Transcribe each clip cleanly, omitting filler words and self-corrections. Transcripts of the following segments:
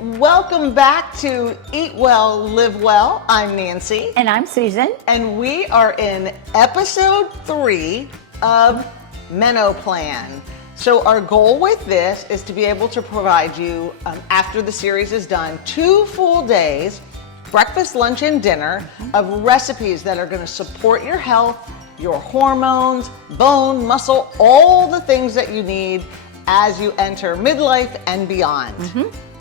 Welcome back to Eat Well, Live Well. I'm Nancy. And I'm Susan. And we are in episode 3 of Meno-plan. So our goal with this is to be able to provide you, after the series is done, 2 full days, breakfast, lunch, and dinner of recipes that are going to support your health, your hormones, bone, muscle, all the things that you need as you enter midlife and beyond.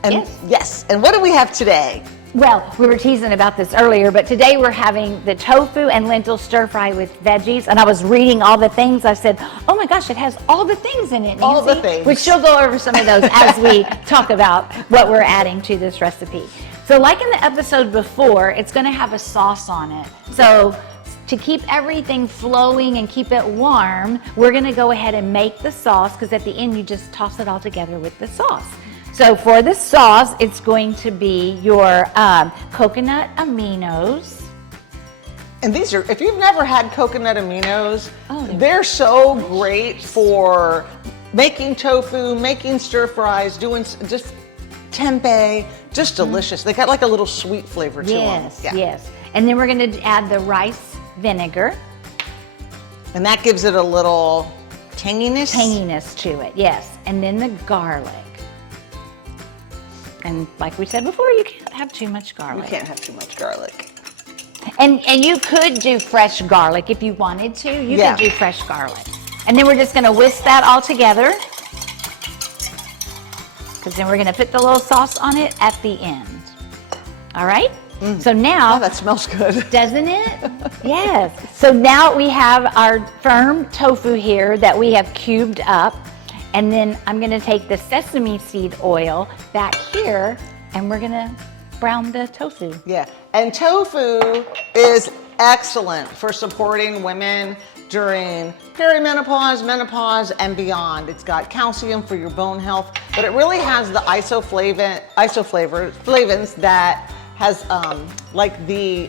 And yes. And what do we have today? Well, we were teasing about this earlier, but today we're having the tofu and lentil stir fry with veggies. And I was reading all the things. I said, oh my gosh, it has all the things in it, Nancy. All the things. Which she'll go over some of those as we talk about what we're adding to this recipe. So like in the episode before, it's going to have a sauce on it. So to keep everything flowing and keep it warm, we're going to go ahead and make the sauce, because at the end you just toss it all together with the sauce. So for the sauce, it's going to be your coconut aminos. And these are, if you've never had coconut aminos, they're so great for making tofu, making stir fries, doing just tempeh, just delicious. They got like a little sweet flavor to them. Yes. And then we're going to add the rice vinegar. And that gives it a little tanginess. Tanginess to it, yes. And then the garlic. And like we said before, you can't have too much garlic. You can't have too much garlic. And you could do fresh garlic if you wanted to. You could do fresh garlic. And then we're just going to whisk that all together, because then we're going to put the little sauce on it at the end. All right? So now... Oh, that smells good. Doesn't it? Yes. So now we have our firm tofu here that we have cubed up. And then I'm going to take the sesame seed oil back here, and we're going to brown the tofu. Yeah, and tofu is excellent for supporting women during perimenopause, menopause, and beyond. It's got calcium for your bone health, but it really has the isoflavins that has like the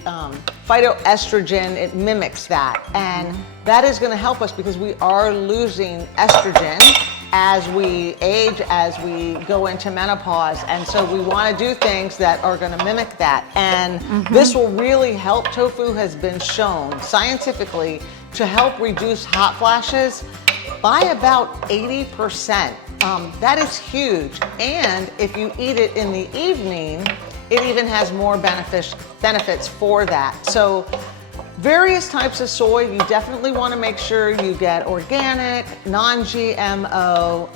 phytoestrogen. It mimics that, and that is going to help us because we are losing estrogen as we age, as we go into menopause. And so we want to do things that are going to mimic that. And this will really help. Tofu has been shown scientifically to help reduce hot flashes by about 80%. That is huge. And if you eat it in the evening, it even has more benefits for that. So various types of soy, you definitely want to make sure you get organic, non-GMO,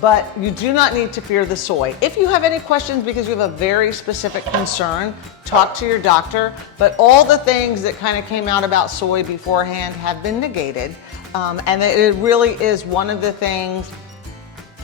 but you do not need to fear the soy. If you have any questions because you have a very specific concern, talk to your doctor. But all the things that kind of came out about soy beforehand have been negated. And it really is one of the things,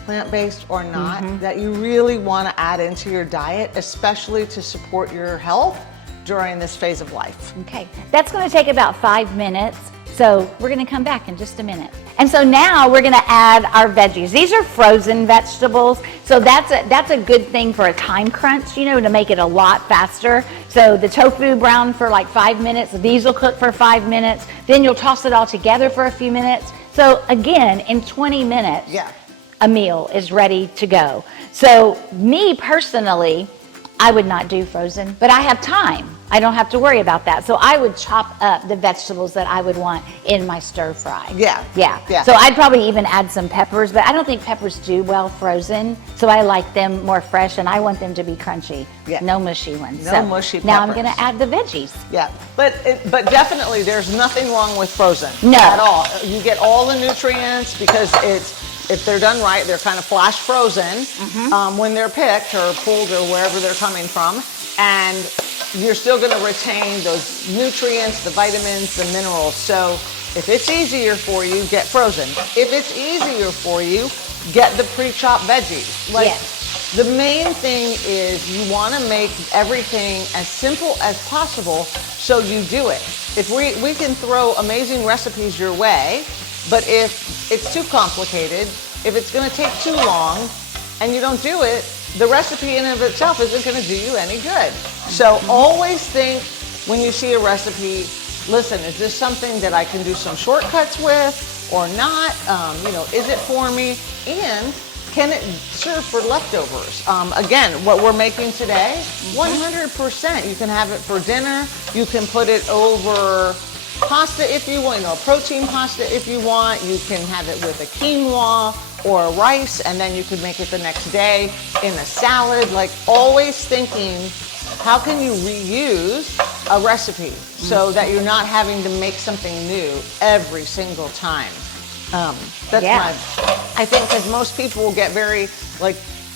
plant-based or not, that you really want to add into your diet, especially to support your health during this phase of life. Okay, that's going to take about 5 minutes. So we're going to come back in just a minute. And so now we're going to add our veggies. These are frozen vegetables. So that's a good thing for a time crunch, you know, to make it a lot faster. So the tofu brown for like 5 minutes. These will cook for 5 minutes. Then you'll toss it all together for a few minutes. So again, in 20 minutes, a meal is ready to go. So me personally, I would not do frozen, but I have time. I don't have to worry about that. So I would chop up the vegetables that I would want in my stir fry. Yeah. So I'd probably even add some peppers, but I don't think peppers do well frozen. So I like them more fresh, and I want them to be crunchy. No mushy ones. No mushy peppers. Now I'm going to add the veggies. But definitely there's nothing wrong with frozen No. at all. You get all the nutrients because if they're done right, they're kind of flash frozen when they're picked or pulled or wherever they're coming from. And you're still going to retain those nutrients, the vitamins, the minerals. So if it's easier for you, get frozen. If it's easier for you, get the pre-chopped veggies. The main thing is you want to make everything as simple as possible, so you do it. If we can throw amazing recipes your way, but if it's too complicated, if it's going to take too long and you don't do it, the recipe in and of itself isn't going to do you any good. So always think when you see a recipe, listen, is this something that I can do some shortcuts with or not? Is it for me? And can it serve for leftovers? Again, what we're making today, 100%. You can have it for dinner. You can put it over pasta if you want, protein pasta if you want. You can have it with a quinoa or a rice, and then you could make it the next day in a salad. Like, always thinking, how can you reuse a recipe so that you're not having to make something new every single time? That's I think, because most people will get very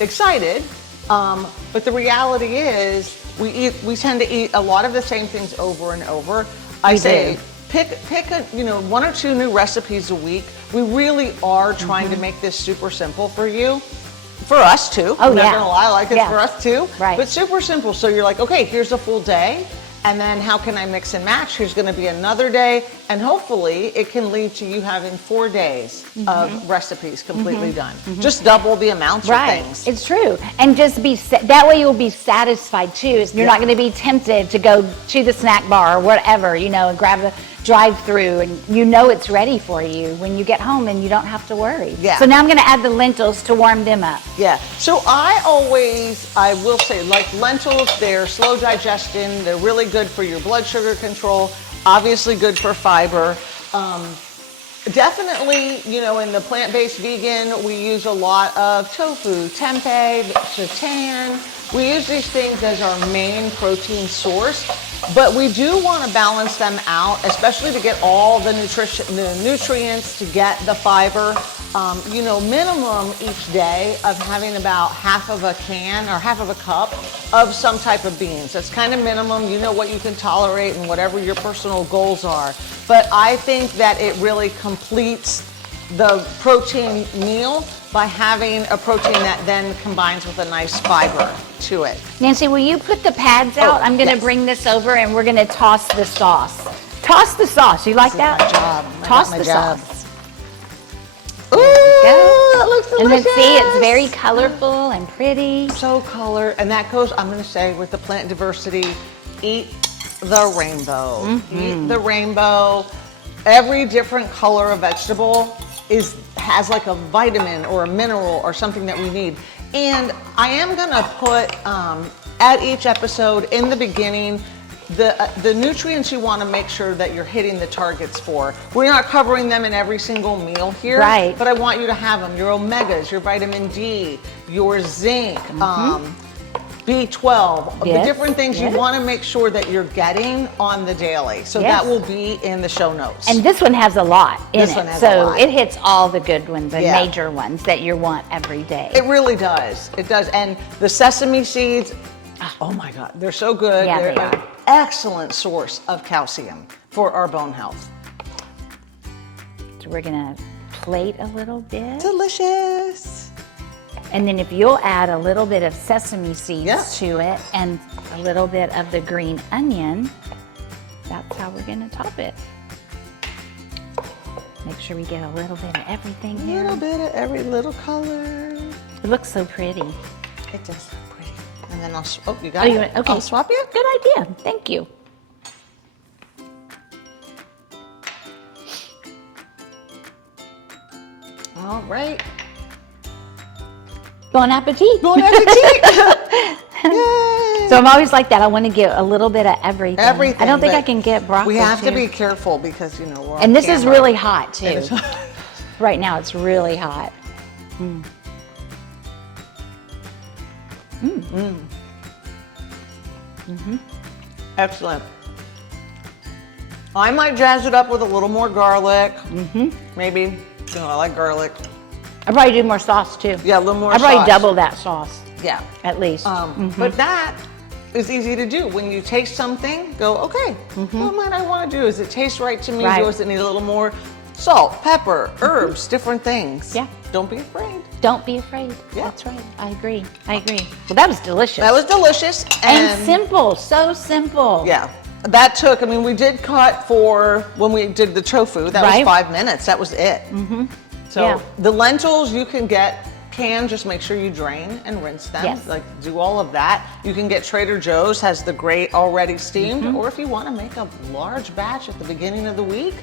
excited, but the reality is we tend to eat a lot of the same things over and over. I say pick a, 1 or 2 new recipes a week. We really are trying to make this super simple for you. For us too. Oh, I'm not gonna lie, it's for us too. Right. But super simple. So you're like, okay, here's a full day. And then how can I mix and match? Here's gonna be another day. And hopefully it can lead to you having 4 days of recipes completely done. Just double the amounts of things. It's true. And just that way you'll be satisfied too. You're not gonna be tempted to go to the snack bar or whatever, and grab a drive-through, and it's ready for you when you get home, and you don't have to worry. Yeah. So now I'm gonna add the lentils to warm them up. Yeah. So I will say, like lentils, they're slow digestion. They're really good for your blood sugar control. Obviously good for fiber. Definitely, in the plant-based vegan, we use a lot of tofu, tempeh, seitan. We use these things as our main protein source, but we do want to balance them out, especially to get all the nutrients, to get the fiber. Minimum each day of having about half of a can or half of a cup of some type of beans. That's kind of minimum. You know what you can tolerate and whatever your personal goals are. But I think that it really completes the protein meal by having a protein that then combines with a nice fiber to it. Nancy, will you put the pads out? I'm going to bring this over, and we're going to toss the sauce. Toss the sauce. You like that? My job. Toss the sauce. Ooh, that looks delicious. And then see, it's very colorful and pretty. So color, and that goes, I'm going to say, with the plant diversity, eat the rainbow. Eat the rainbow. Every different color of vegetable has like a vitamin or a mineral or something that we need. And I am gonna put at each episode in the beginning the nutrients you want to make sure that you're hitting the targets for. We're not covering them in every single meal here, right? But I want you to have them: your omegas, your vitamin D, your zinc, B12, the different things you want to make sure that you're getting on the daily. So that will be in the show notes. And this one has a lot in this it. One has so a lot. It hits all the good ones, the major ones that you want every day. It really does. It does. And the sesame seeds, oh my God, they're so good. Yeah, they're they are. an excellent source of calcium for our bone health. So we're gonna plate a little bit. Delicious. And then if you'll add a little bit of sesame seeds to it and a little bit of the green onion, that's how we're gonna top it. Make sure we get a little bit of everything here. A little bit of every little color. It looks so pretty. It does look pretty. And then you got it. Okay. I'll swap you. Good idea, thank you. All right. Bon appetit. Bon appetit. Yay. So I'm always like that. I want to get a little bit of everything. Everything. I don't think I can get broccoli. We have too. to be careful because, we're on And this camera. is really hot too. Right now it's really hot. Excellent. I might jazz it up with a little more garlic. Maybe, I like garlic. I probably do more sauce too. Yeah, a little more I probably sauce. double that sauce. Yeah. At least. But that is easy to do. When you taste something, go, okay, what might I want to do? Does it taste right to me? Right. Does it need a little more salt, pepper, herbs, different things? Yeah. Don't be afraid. Don't be afraid. Yeah. That's right. I agree. Well, that was delicious. That was delicious. and simple. So simple. Yeah. That took, we did cut for when we did the tofu. That was 5 minutes. That was it. So the lentils you can get canned, just make sure you drain and rinse them. Yes. Do all of that. You can get Trader Joe's, has the great already steamed, or if you want to make a large batch at the beginning of the week,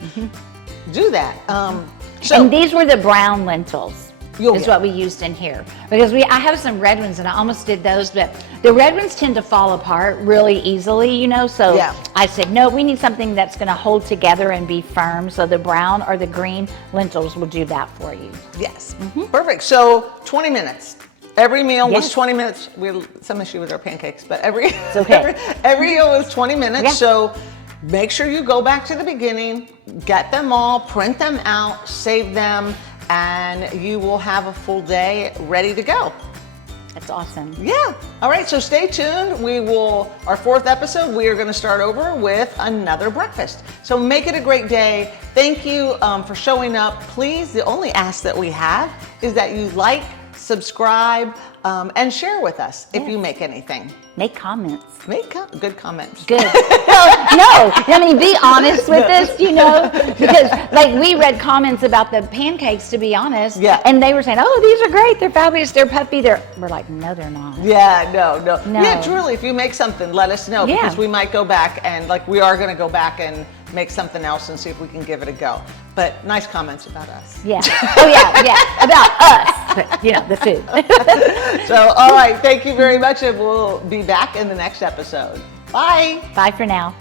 do that. And these were the brown lentils. is what we used in here. Because I have some red ones and I almost did those, but the red ones tend to fall apart really easily, you know, so I said, no, we need something that's gonna hold together and be firm, so the brown or the green lentils will do that for you. Yes, perfect. So 20 minutes. Every meal was 20 minutes. We had some issue with our pancakes, but every meal was 20 minutes. So make sure you go back to the beginning, get them all, print them out, save them, and you will have a full day ready to go. That's awesome. Yeah. All right, so stay tuned. Our 4th episode, we are going to start over with another breakfast. So make it a great day. Thank you for showing up. Please, the only ask that we have is that you like, subscribe, and share with us if you make anything. Make comments. Make good comments. Good. No, I mean, be honest with us, you know, because like we read comments about the pancakes, to be honest, and they were saying, oh, these are great, they're fabulous, they're puffy, we're like, no, they're not. Yeah, no. Yeah, truly, if you make something, let us know, because we might go back and we are going to go back and make something else and see if we can give it a go. But nice comments about us. Yeah. Oh, yeah, about us, but, you know, the food. So, all right, thank you very much, and we'll be back in the next episode. Bye. Bye for now.